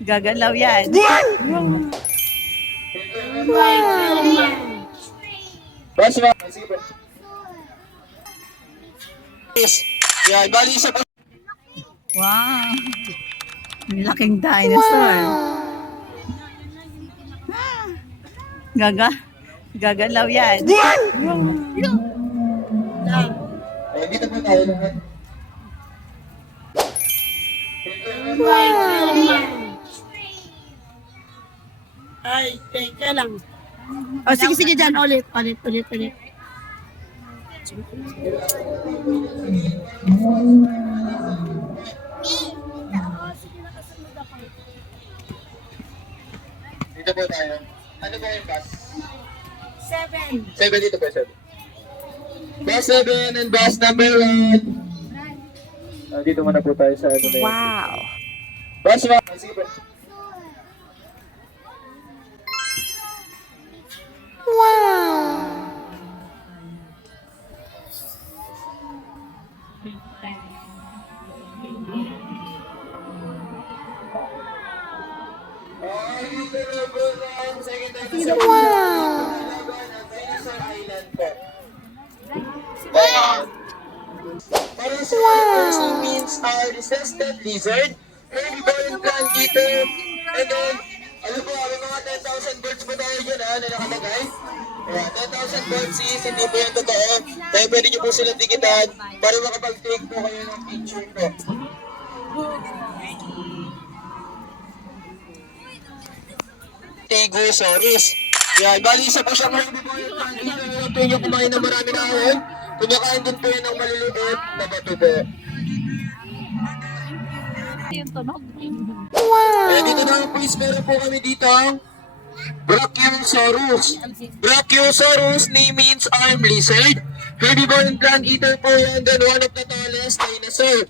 Gagalaw yan. Boss, ma. Yan, bali isa po. Wow. Ang laking dinosaur. Gagalaw yan. Dito po tayo lahat. Ay, teka lang. O, sige, dyan. Ulit. Dito po tayo. Ano ba yung bus? 7. 7 dito po, 7. Bus 7 and bus number 1. Dito muna po tayo sa ano na yun. Wow. Bus, ma. Sige po. Para sa person means resistant lizard, herbivore and plant eater, and then, alam po, may mga 10,000 birds po tayo dyan na nakalagay. 10,000 birds is hindi po yung totoo. Kaya pwede nyo po silang dikitan para makapag-take po kayo ng picture po. Stegosaurus. Yan, bali isa po siyang herbivore and plant eater. Ito yung kumain ng marami na ahon. Kumakain din po yan ng maliliit na bato po. Dito na po is meron po kami dito Brachiosaurus. Brachiosaurus name means armed lizard. Herbivore and plant eater po yan. Then one of the tallest dinosaur.